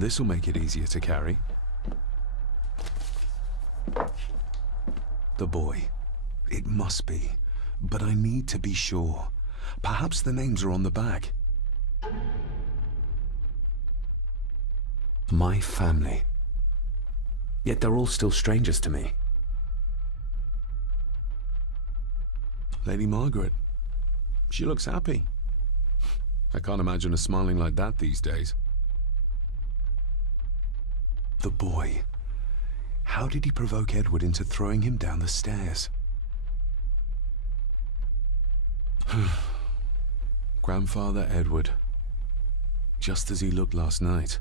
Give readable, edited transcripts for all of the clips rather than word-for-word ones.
This'll make it easier to carry. The boy. It must be. But I need to be sure. Perhaps the names are on the back. My family. Yet they're all still strangers to me. Lady Margaret. She looks happy. I can't imagine her smiling like that these days. The boy. How did he provoke Edward into throwing him down the stairs? Grandfather Edward. Just as he looked last night.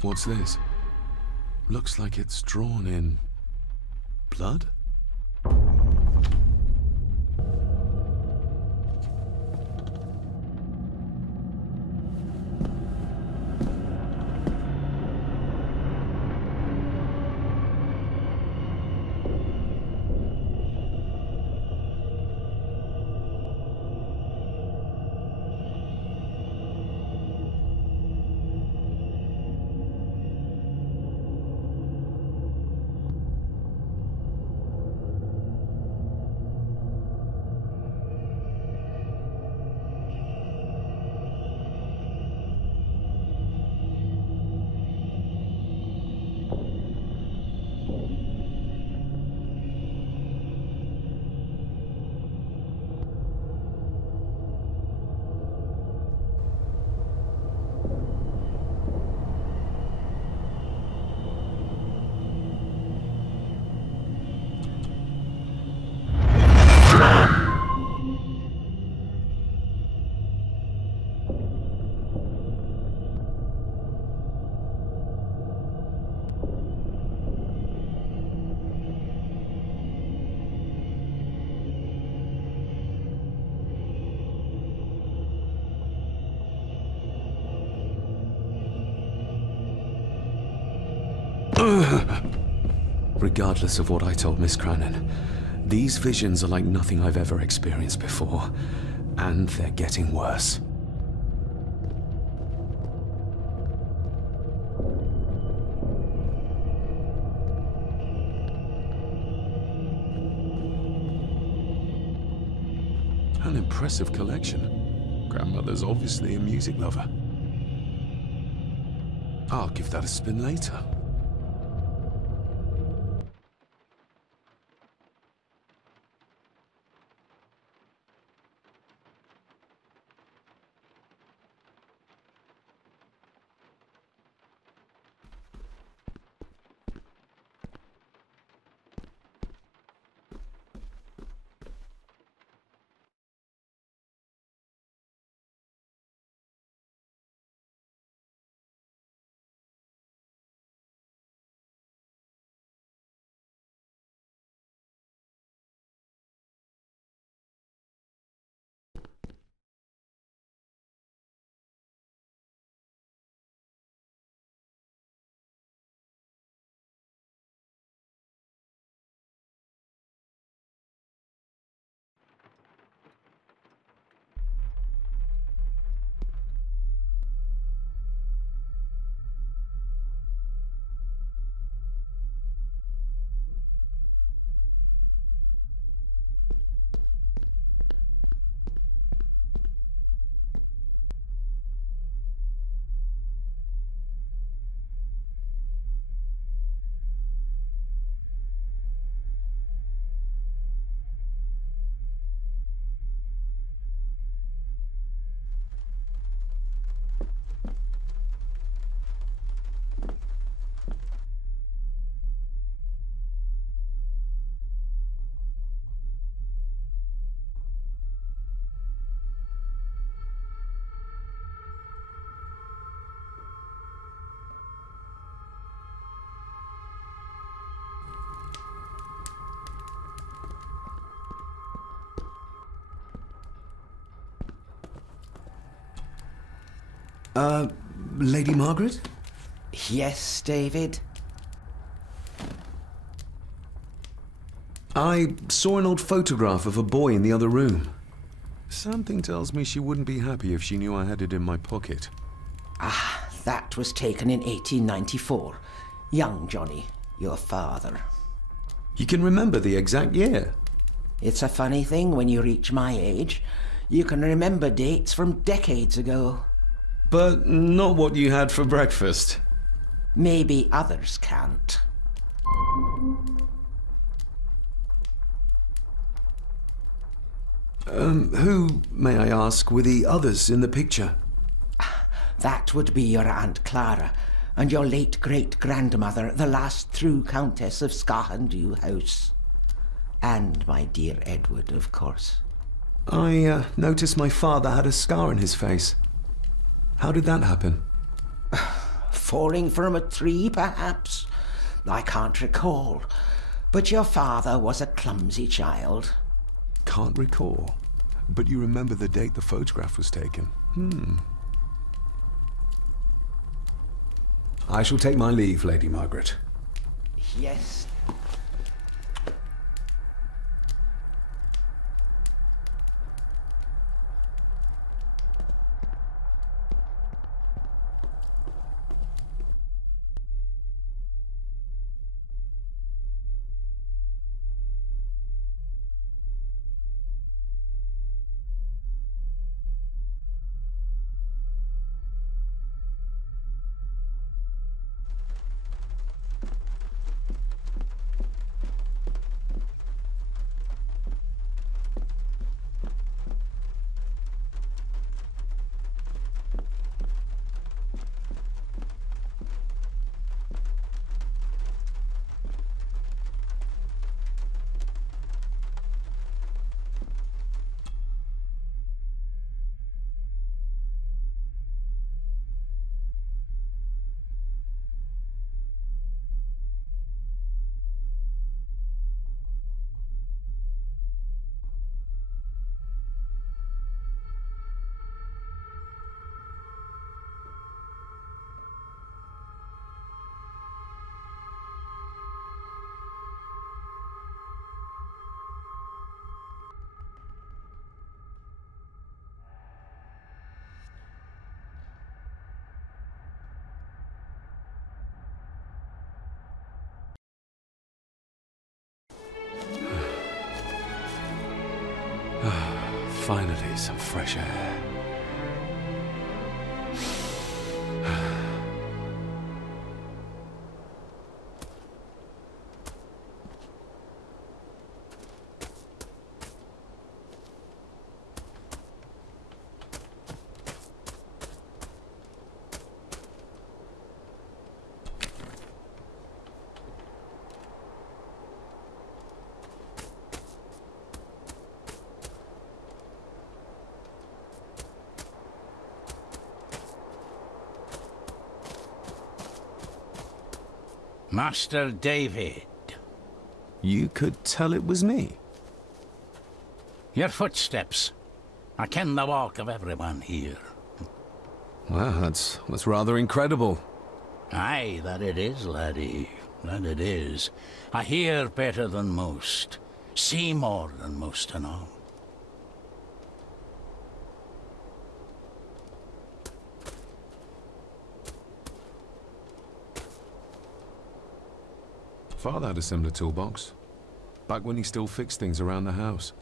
What's this? Looks like it's drawn in blood? Regardless of what I told Miss Cranon, these visions are like nothing I've ever experienced before, and they're getting worse. An impressive collection. Grandmother's obviously a music lover. I'll give that a spin later. Lady Margaret? Yes, David? I saw an old photograph of a boy in the other room. Something tells me she wouldn't be happy if she knew I had it in my pocket. Ah, that was taken in 1894. Young Johnny, your father. You can remember the exact year? It's a funny thing when you reach my age. You can remember dates from decades ago. But not what you had for breakfast. Maybe others can't. Who, may I ask, were the others in the picture? That would be your Aunt Clara and your late great-grandmother, the last true Countess of Scahandew House. And my dear Edward, of course. I noticed my father had a scar on his face. How did that happen? Falling from a tree, perhaps? I can't recall. But your father was a clumsy child. Can't recall. But you remember the date the photograph was taken. I shall take my leave, Lady Margaret. Yes. Finally, some fresh air. Master David. You could tell it was me. Your footsteps. I ken the walk of everyone here. Well, that's rather incredible. Aye, that it is, laddie. That it is. I hear better than most. See more than most and all. Father had a similar toolbox, back when he still fixed things around the house.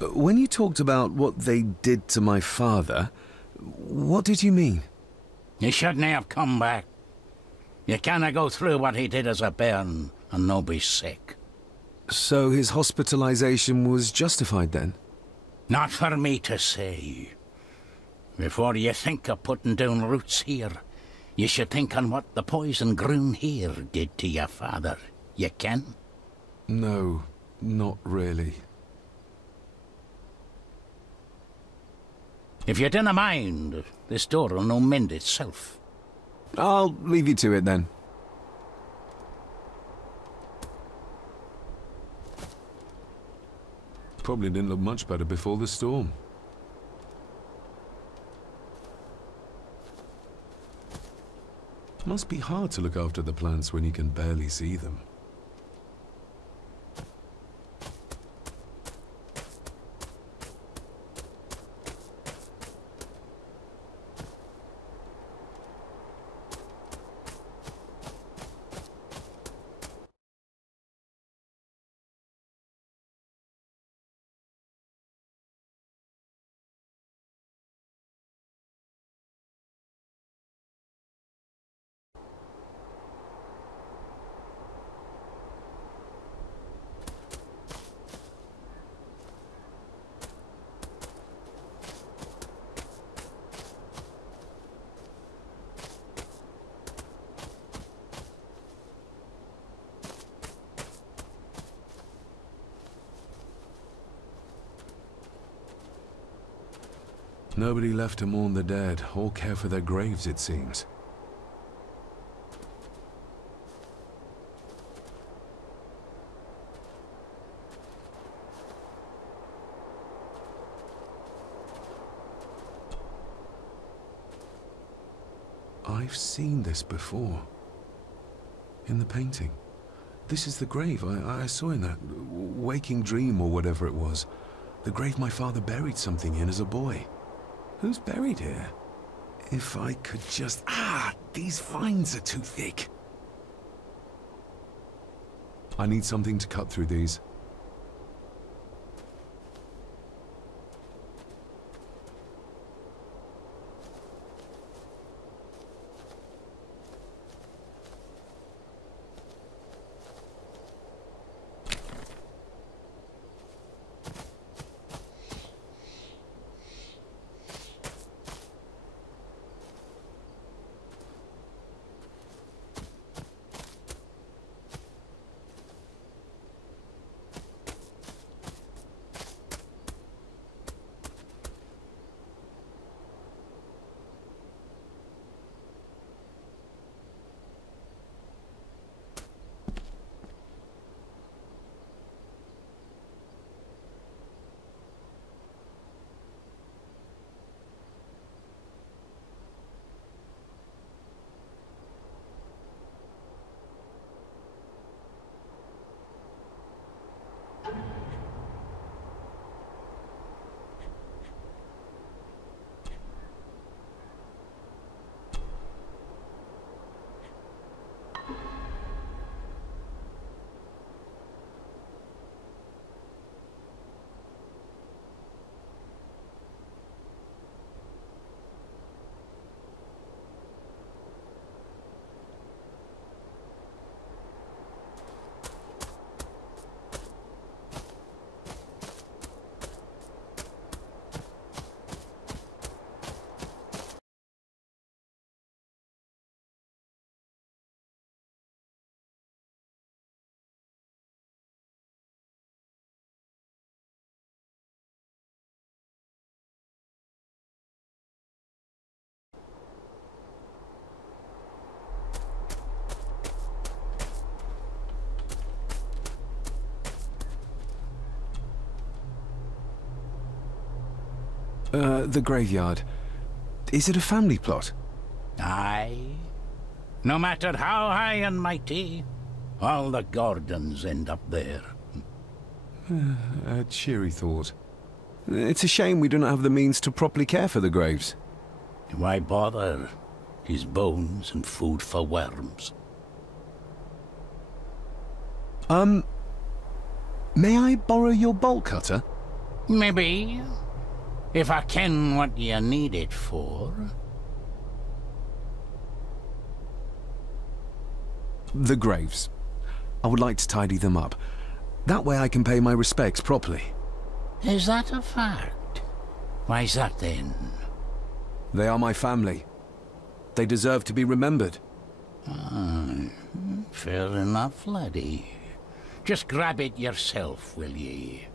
When you talked about what they did to my father, what did you mean? You shouldn't have come back. You canna go through what he did as a bairn and no be sick. So his hospitalization was justified then? Not for me to say. Before you think of putting down roots here, you should think on what the poison grown here did to your father. You can? No, not really. If you dinna mind, this door'll no mend itself. I'll leave you to it then. Probably didn't look much better before the storm. Must be hard to look after the plants when you can barely see them. Nobody left to mourn the dead, or care for their graves, it seems. I've seen this before. In the painting. This is the grave I saw in that waking dream or whatever it was. The grave my father buried something in as a boy. Who's buried here? If I could just... Ah! These vines are too thick. I need something to cut through these. The graveyard. Is it a family plot? Aye. No matter how high and mighty, all the Gordons end up there. A cheery thought. It's a shame we do not have the means to properly care for the graves. Why bother? His bones and food for worms. May I borrow your bolt cutter? Maybe. If I ken what you need it for. The graves. I would like to tidy them up. That way I can pay my respects properly. Is that a fact? Why's that then? They are my family. They deserve to be remembered. Fair enough, laddie. Just grab it yourself, will ye?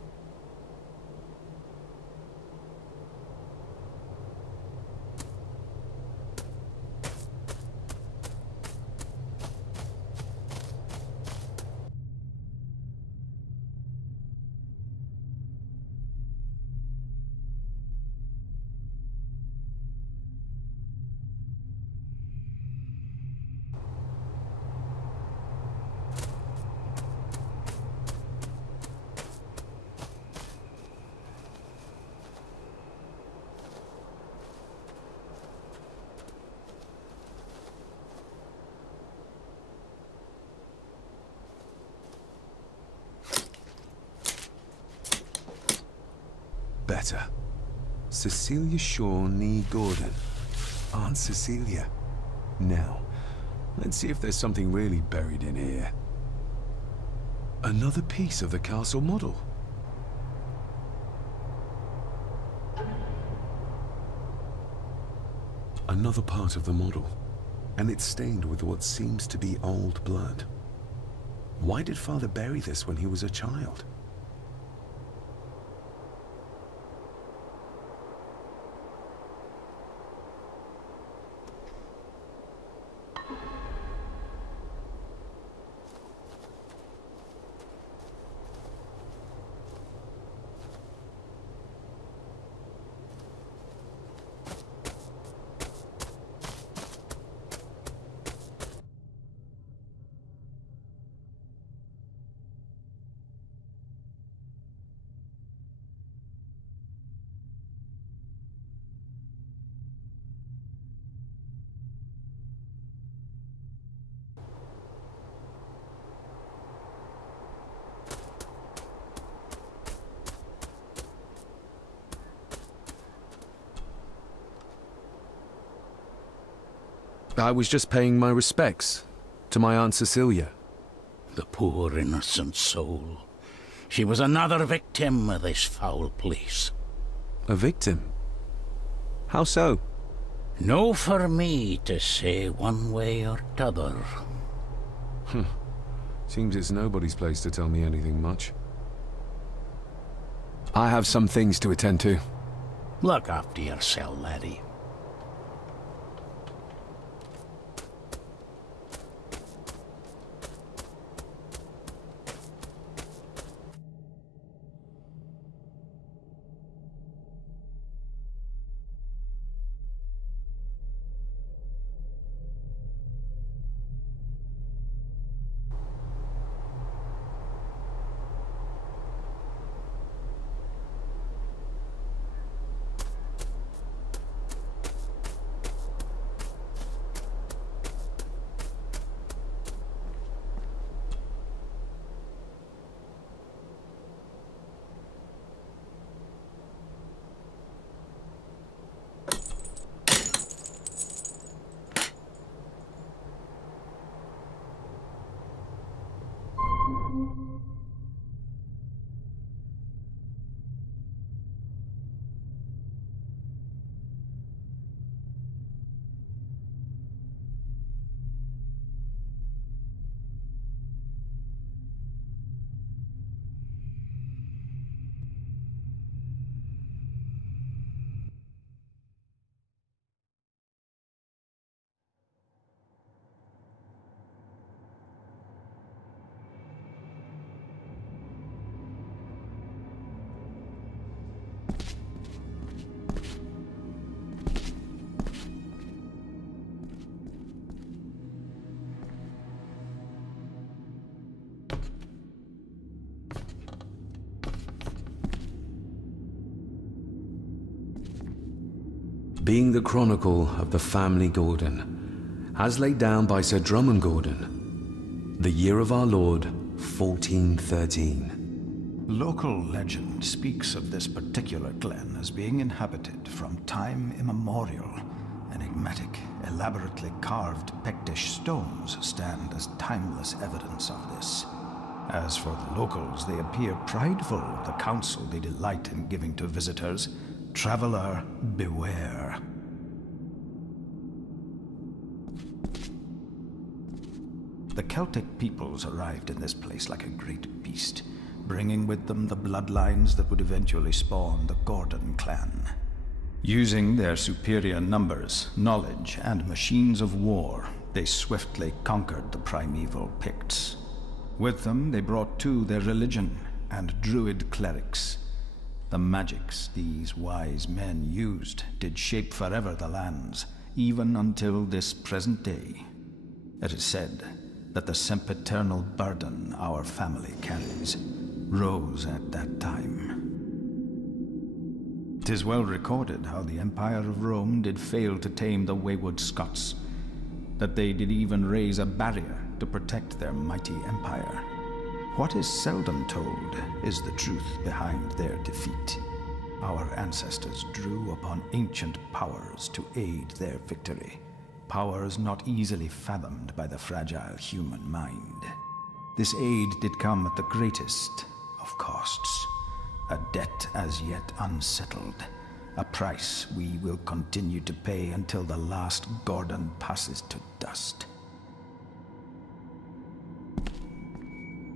Better. Cecilia Shaw Nee Gordon. Aunt Cecilia. Now, let's see if there's something really buried in here. Another piece of the castle model. Another part of the model, and it's stained with what seems to be old blood. Why did Father bury this when he was a child? I was just paying my respects to my Aunt Cecilia. The poor innocent soul. She was another victim of this foul place. A victim? How so? No for me to say one way or t'other. Seems it's nobody's place to tell me anything much. I have some things to attend to. Look after yourself, laddie. Being the chronicle of the family Gordon, as laid down by Sir Drummond Gordon, the year of our Lord, 1413. Local legend speaks of this particular glen as being inhabited from time immemorial. Enigmatic, elaborately carved Pictish stones stand as timeless evidence of this. As for the locals, they appear prideful of the counsel they delight in giving to visitors. Traveler, beware. The Celtic peoples arrived in this place like a great beast, bringing with them the bloodlines that would eventually spawn the Gordon clan. Using their superior numbers, knowledge, and machines of war, they swiftly conquered the primeval Picts. With them, they brought too their religion and druid clerics. The magics these wise men used did shape forever the lands, even until this present day. It is said that the sempiternal burden our family carries rose at that time. 'Tis well recorded how the Empire of Rome did fail to tame the wayward Scots, that they did even raise a barrier to protect their mighty empire. What is seldom told is the truth behind their defeat. our ancestors drew upon ancient powers to aid their victory. Powers not easily fathomed by the fragile human mind. This aid did come at the greatest of costs. A debt as yet unsettled. A price we will continue to pay until the last Gordon passes to dust.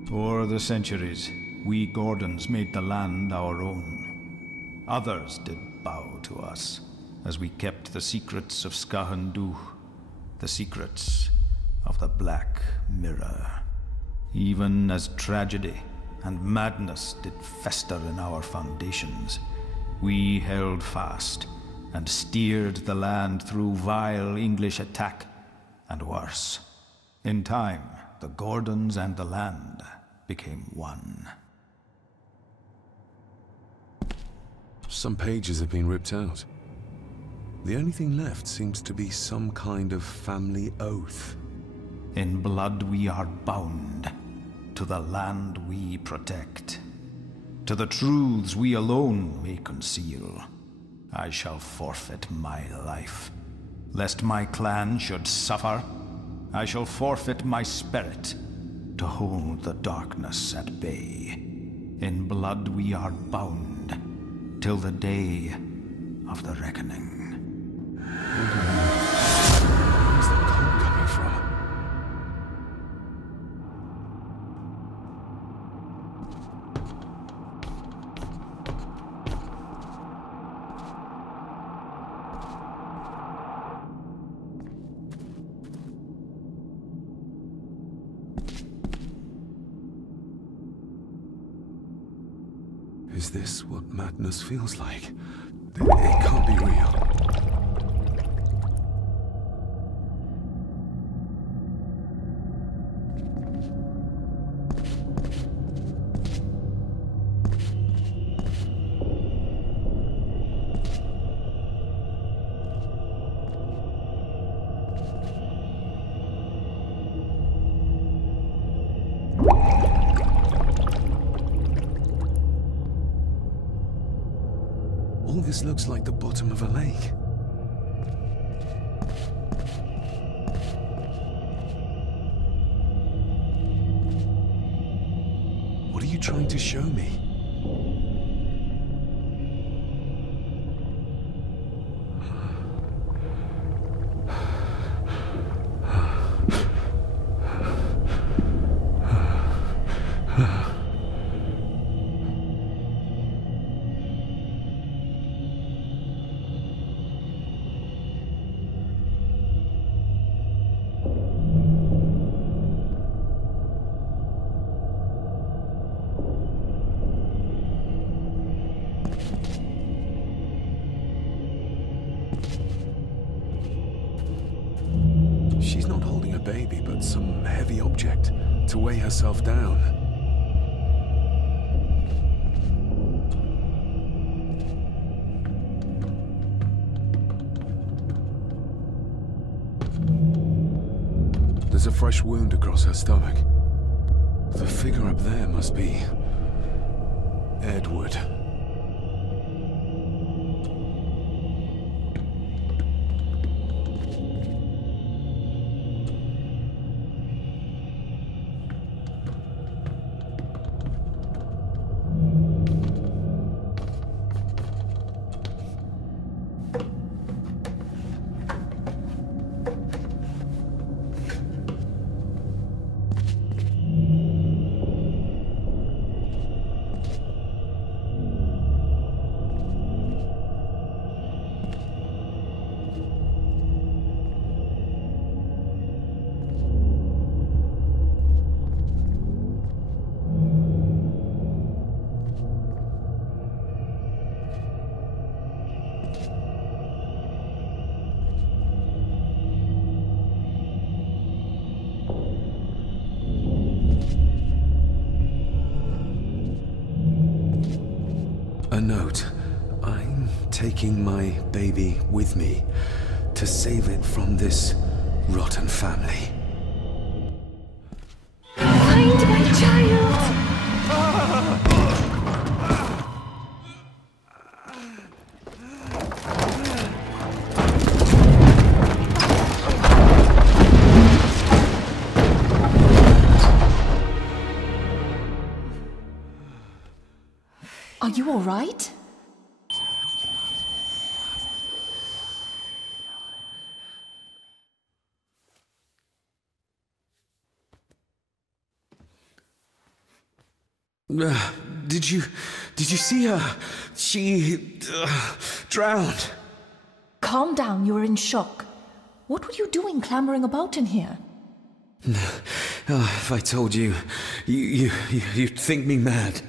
For the centuries, we Gordons made the land our own. Others did bow to us, as we kept the secrets of Skahan Dûh, the secrets of the Black Mirror. Even as tragedy and madness did fester in our foundations, we held fast and steered the land through vile English attack and worse. In time, the Gordons and the land became one. Some pages have been ripped out. The only thing left seems to be some kind of family oath. In blood we are bound to the land we protect. To the truths we alone may conceal. I shall forfeit my life. Lest my clan should suffer, I shall forfeit my spirit to hold the darkness at bay. In blood we are bound till the day of the reckoning. Where's the cold coming from? Is this what madness feels like? It can't be real. All this looks like the bottom of a lake. What are you trying to show me? She's not holding a baby, but some heavy object to weigh herself down. There's a fresh wound across her stomach. The figure up there must be Edward. A note. I'm taking my baby with me to save it from this rotten family. Find my child! you all right? Did you see her? She drowned. Calm down, you were in shock. What were you doing clambering about in here? If I told you, you'd think me mad.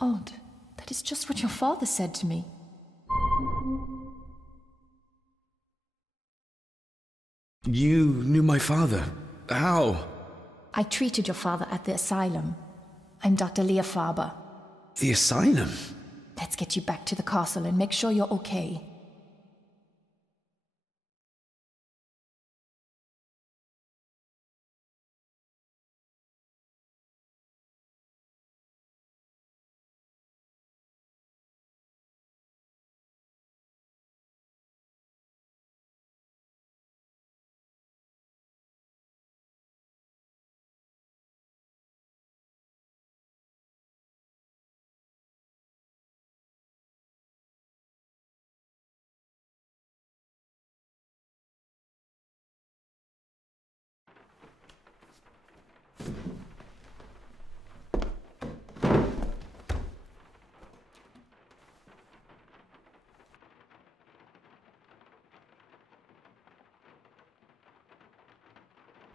Odd. That is just what your father said to me. You knew my father. How? I treated your father at the asylum. I'm Dr. Leah Faber. The asylum? Let's get you back to the castle and make sure you're okay.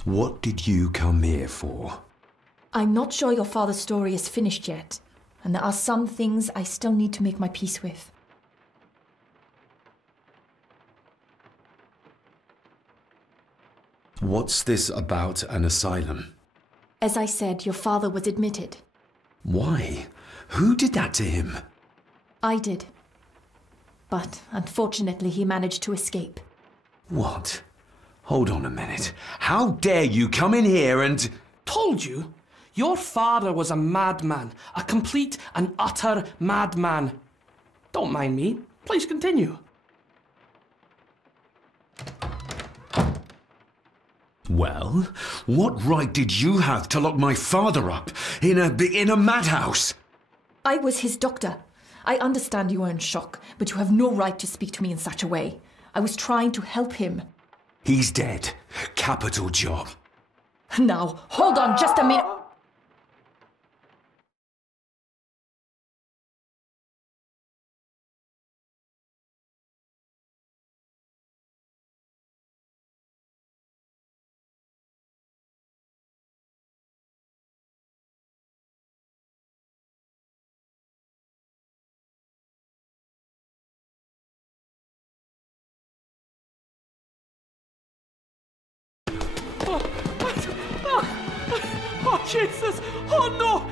What did you come here for? I'm not sure your father's story is finished yet, and there are some things I still need to make my peace with. What's this about an asylum? As I said, your father was admitted. Why? Who did that to him? I did. But unfortunately, he managed to escape. What? Hold on a minute. How dare you come in here and... Told you? Your father was a madman. A complete and utter madman. Don't mind me. Please continue. Well, what right did you have to lock my father up in a madhouse? I was his doctor. I understand you are in shock, but you have no right to speak to me in such a way. I was trying to help him. He's dead. Capital job. Now, hold on just a minute. Oh, Jesus! Oh, no!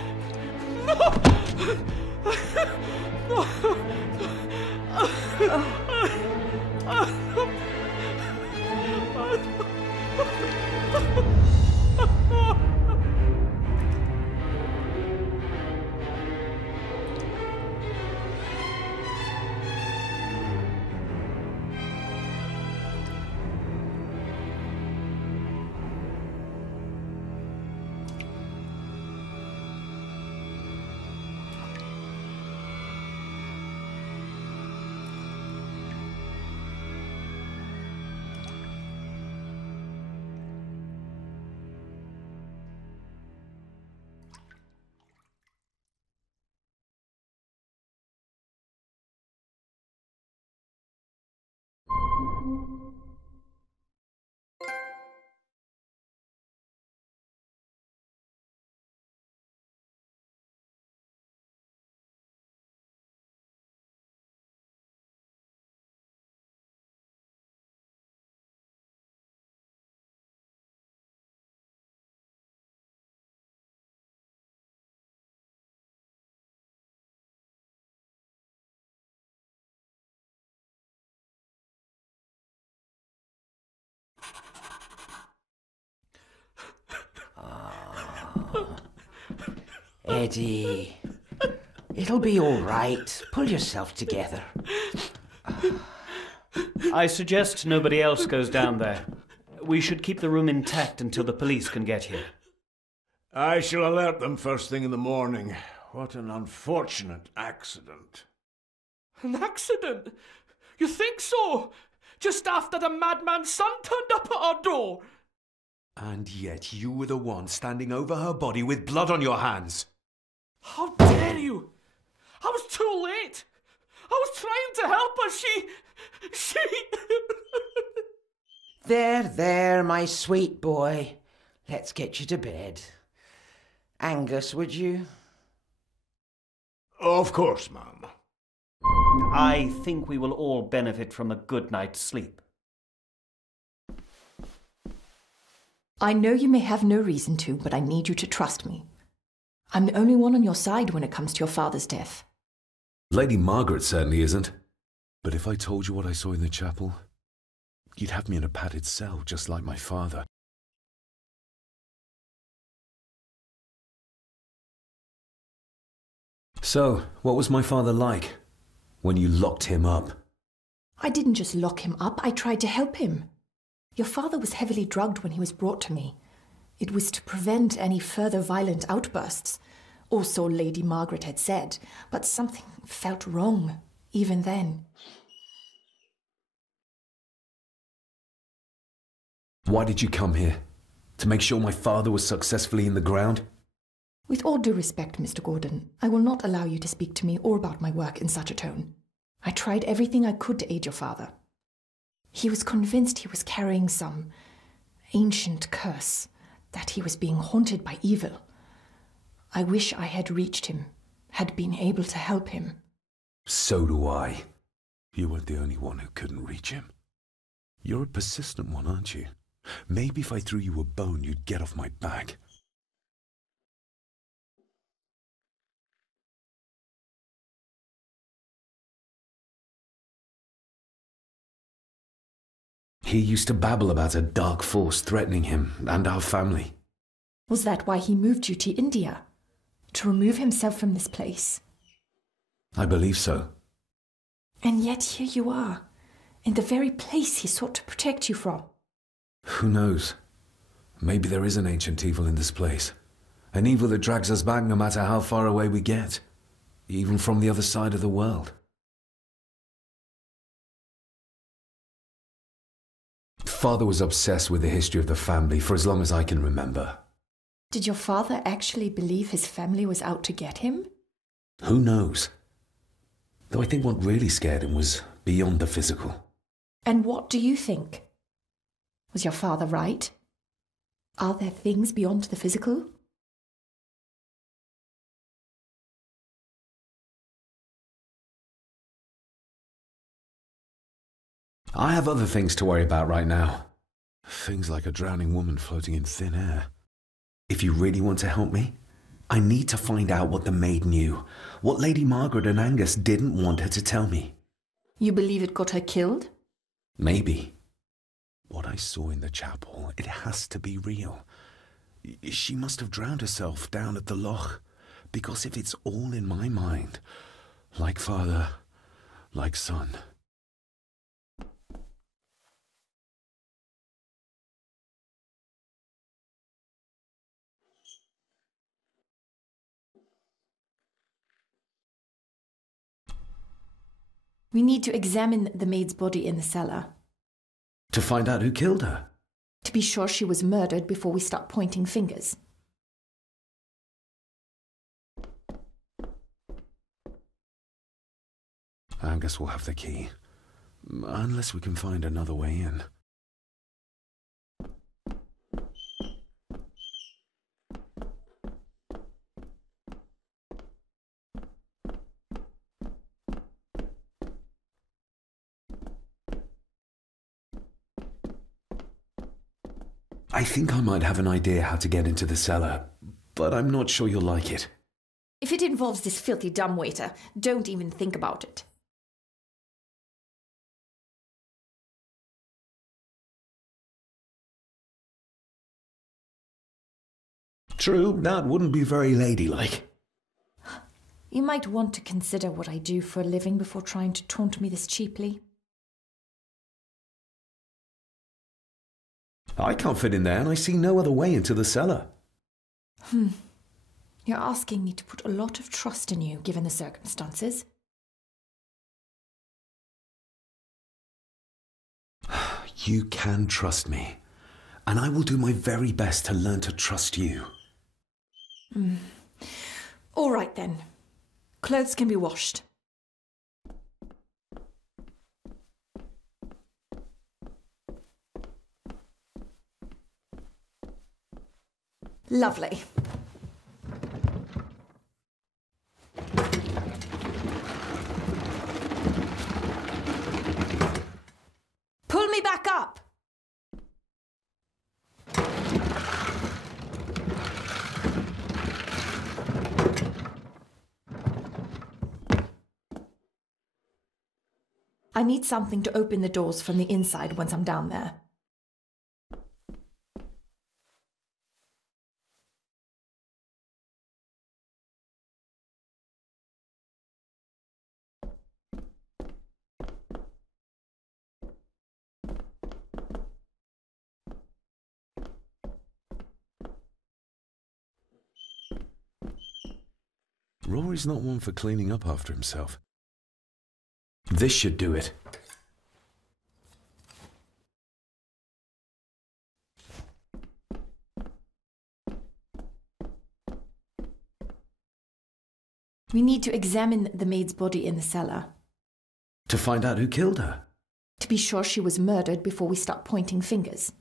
Eddie, it'll be all right. Pull yourself together. I suggest nobody else goes down there. We should keep the room intact until the police can get here. I shall alert them first thing in the morning. What an unfortunate accident. An accident? You think so? Just after the madman's son turned up at our door. And yet you were the one standing over her body with blood on your hands. How dare you! I was too late. I was trying to help her. She... There, my sweet boy. Let's get you to bed. Angus, would you? Of course, ma'am. I think we will all benefit from a good night's sleep. I know you may have no reason to, but I need you to trust me. I'm the only one on your side when it comes to your father's death. Lady Margaret certainly isn't. But if I told you what I saw in the chapel, you'd have me in a padded cell, just like my father. So, what was my father like when you locked him up? I didn't just lock him up, I tried to help him. Your father was heavily drugged when he was brought to me. It was to prevent any further violent outbursts, or so Lady Margaret had said, but something felt wrong, even then. Why did you come here? To make sure my father was successfully in the ground? With all due respect, Mr. Gordon, I will not allow you to speak to me or about my work in such a tone. I tried everything I could to aid your father. He was convinced he was carrying some ancient curse, that he was being haunted by evil. I wish I had reached him, had been able to help him. So do I. You weren't the only one who couldn't reach him. You're a persistent one, aren't you? Maybe if I threw you a bone, you'd get off my back. He used to babble about a dark force threatening him and our family. Was that why he moved you to India? To remove himself from this place? I believe so. And yet here you are, in the very place he sought to protect you from. Who knows? Maybe there is an ancient evil in this place. An evil that drags us back no matter how far away we get. Even from the other side of the world. Father was obsessed with the history of the family for as long as I can remember. Did your father actually believe his family was out to get him? Who knows? Though I think what really scared him was beyond the physical. And what do you think? Was your father right? Are there things beyond the physical? I have other things to worry about right now. Things like a drowning woman floating in thin air. If you really want to help me, I need to find out what the maid knew. What Lady Margaret and Angus didn't want her to tell me. You believe it got her killed? Maybe. What I saw in the chapel, it has to be real. She must have drowned herself down at the loch. Because if it's all in my mind, like father, like son. We need to examine the maid's body in the cellar. To find out who killed her? To be sure she was murdered before we start pointing fingers. Angus will have the key. Unless we can find another way in. I think I might have an idea how to get into the cellar, but I'm not sure you'll like it. If it involves this filthy dumbwaiter, don't even think about it. True, that wouldn't be very ladylike. You might want to consider what I do for a living before trying to taunt me this cheaply. I can't fit in there, and I see no other way into the cellar. You're asking me to put a lot of trust in you, given the circumstances. You can trust me, and I will do my very best to learn to trust you. All right then. Clothes can be washed. Lovely. Pull me back up! I need something to open the doors from the inside once I'm down there. Rory's not one for cleaning up after himself. This should do it. We need to examine the maid's body in the cellar. To find out who killed her? To be sure she was murdered before we start pointing fingers.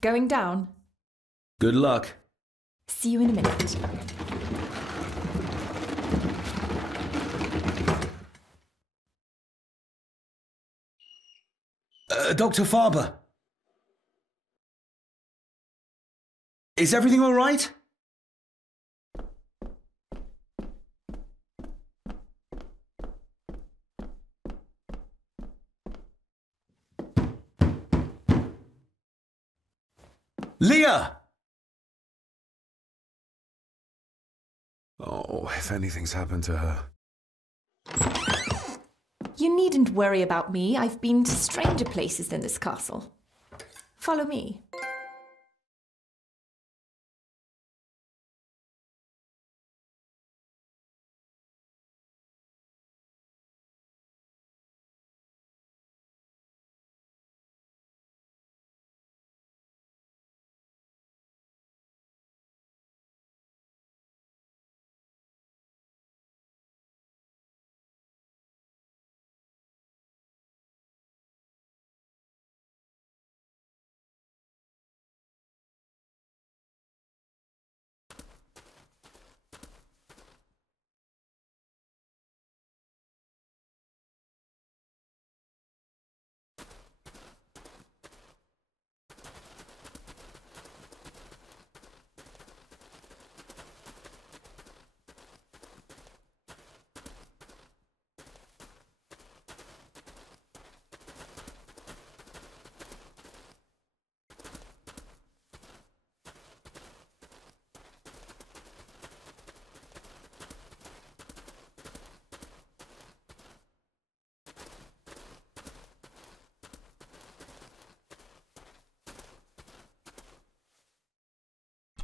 Going down? Good luck. See you in a minute. Dr. Farber. Is everything all right? Leah! Oh, if anything's happened to her. You needn't worry about me. I've been to stranger places than this castle. Follow me.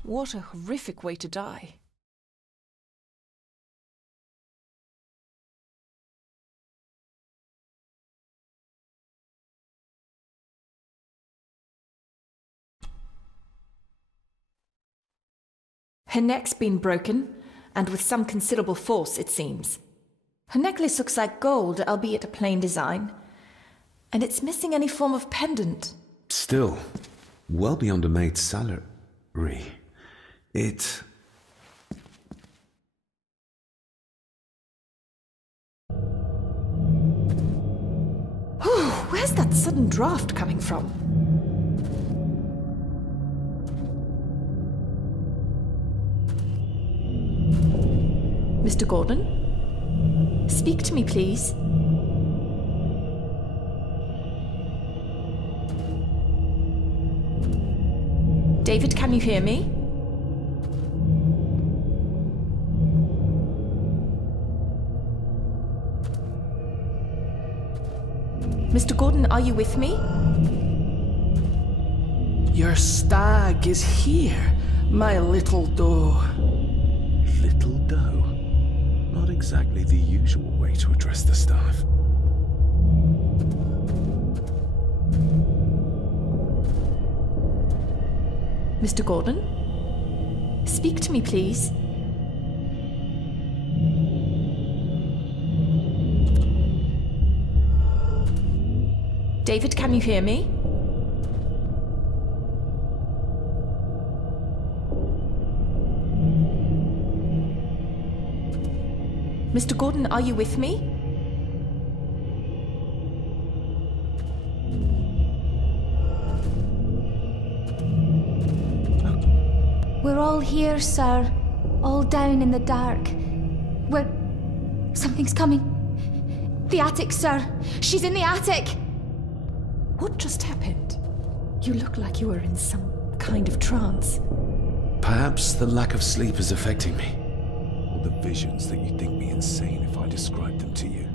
What a horrific way to die. Her neck's been broken, and with some considerable force, it seems. Her necklace looks like gold, albeit a plain design, and it's missing any form of pendant. Still, well beyond a maid's salary. It... Where's that sudden draft coming from? Mr. Gordon? Speak to me, please. David, can you hear me? Mr. Gordon, are you with me? Your stag is here, my little doe. Little doe? Not exactly the usual way to address the staff. Mr. Gordon? Speak to me, please. David, can you hear me? Mr. Gordon, are you with me? We're all here, sir. All down in the dark. Something's coming. The attic, sir. She's in the attic! What just happened? You look like you were in some kind of trance. Perhaps the lack of sleep is affecting me. Or the visions that you'd think me insane if I described them to you.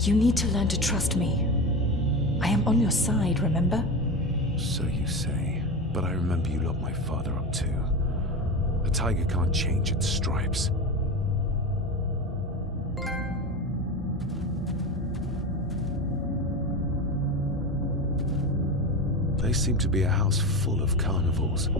You need to learn to trust me. I am on your side, remember? So you say. But I remember you locked my father up too. A tiger can't change its stripes. They seem to be a house full of carnivores.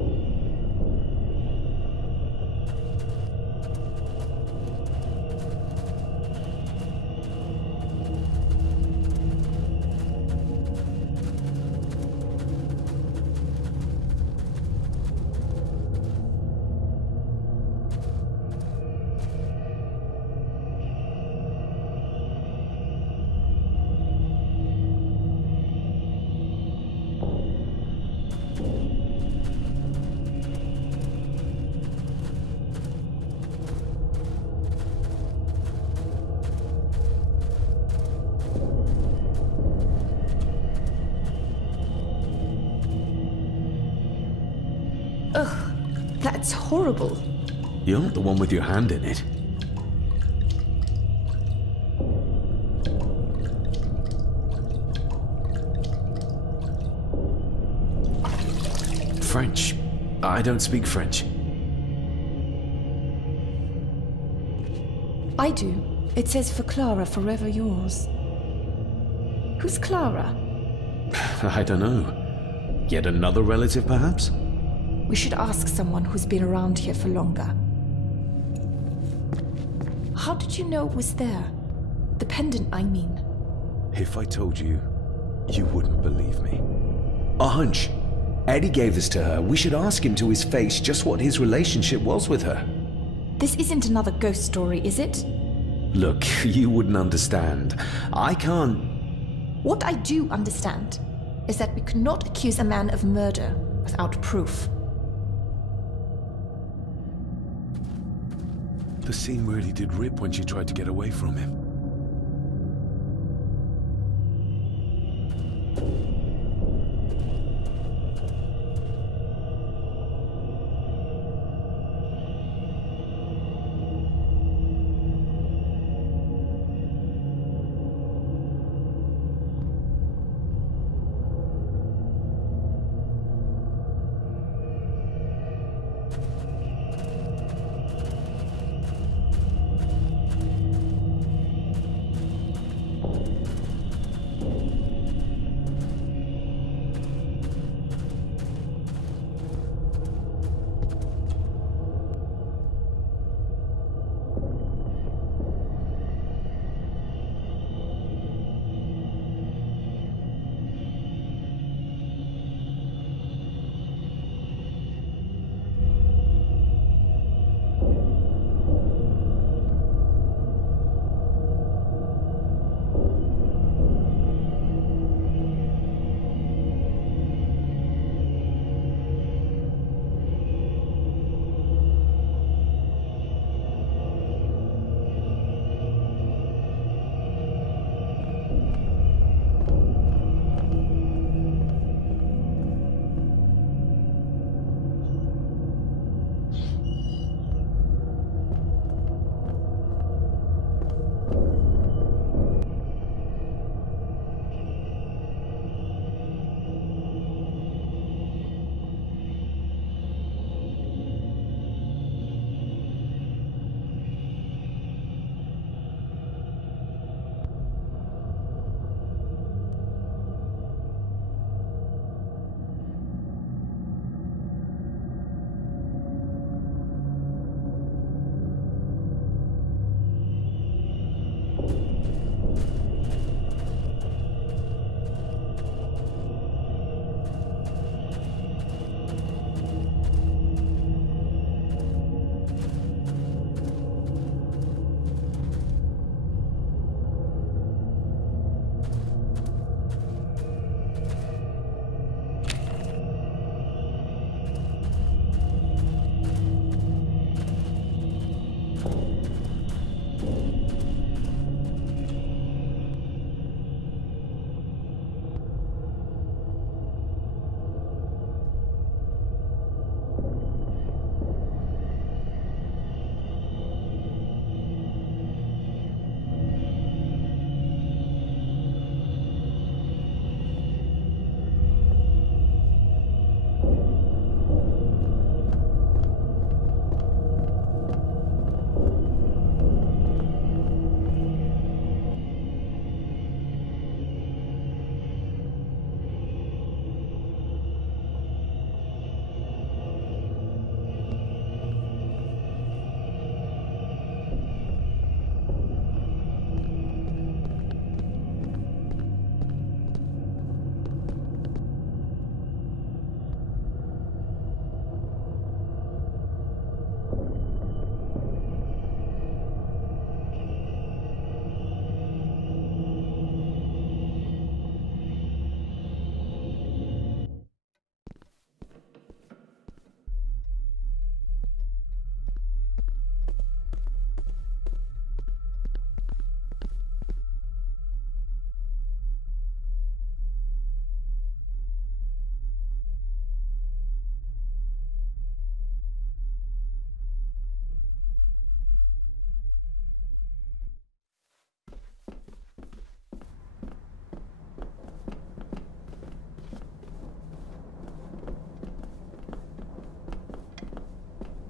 Ugh, that's horrible. You're not the one with your hand in it. French. I don't speak French. I do. It says for Clara, forever yours. Who's Clara? I don't know. Yet another relative, perhaps? We should ask someone who's been around here for longer. How did you know it was there? The pendant, I mean. If I told you, you wouldn't believe me. A hunch. Eddie gave this to her. We should ask him to his face just what his relationship was with her. This isn't another ghost story, is it? Look, you wouldn't understand. I can't... What I do understand is that we could not accuse a man of murder without proof. The scene really did rip when she tried to get away from him.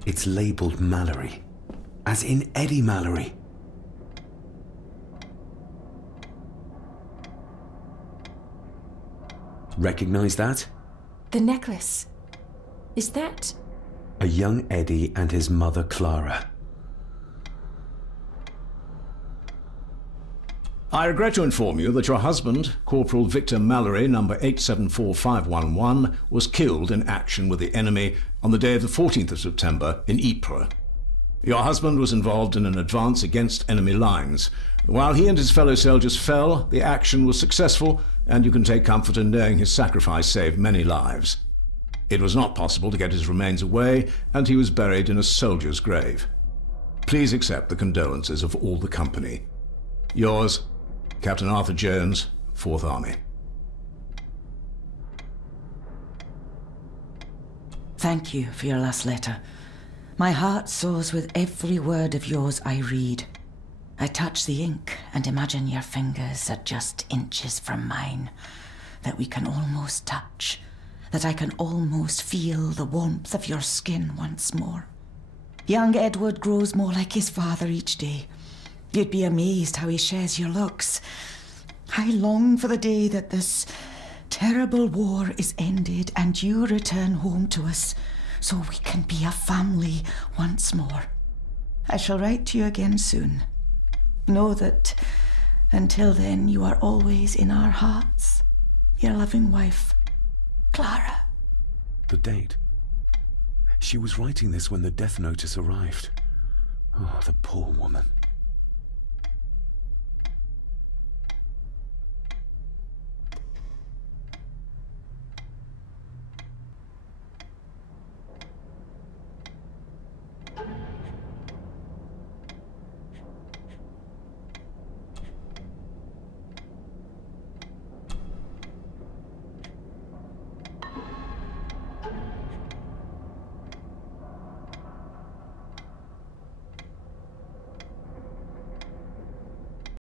It's labeled Mallory. As in Eddie Mallory. Recognize that? The necklace. Is that... A young Eddie and his mother Clara. I regret to inform you that your husband, Corporal Victor Mallory, number 874511, was killed in action with the enemy on the day of the 14th of September in Ypres. Your husband was involved in an advance against enemy lines. While he and his fellow soldiers fell, the action was successful, and you can take comfort in knowing his sacrifice saved many lives. It was not possible to get his remains away, and he was buried in a soldier's grave. Please accept the condolences of all the company. Yours, Captain Arthur Jones, 4th Army. Thank you for your last letter. My heart soars with every word of yours I read. I touch the ink and imagine your fingers are just inches from mine, that we can almost touch, that I can almost feel the warmth of your skin once more. Young Edward grows more like his father each day. You'd be amazed how he shares your looks. I long for the day that this terrible war is ended and you return home to us, so we can be a family once more. I shall write to you again soon. Know that until then you are always in our hearts. Your loving wife, Clara. The date. She was writing this when the death notice arrived. Oh, the poor woman.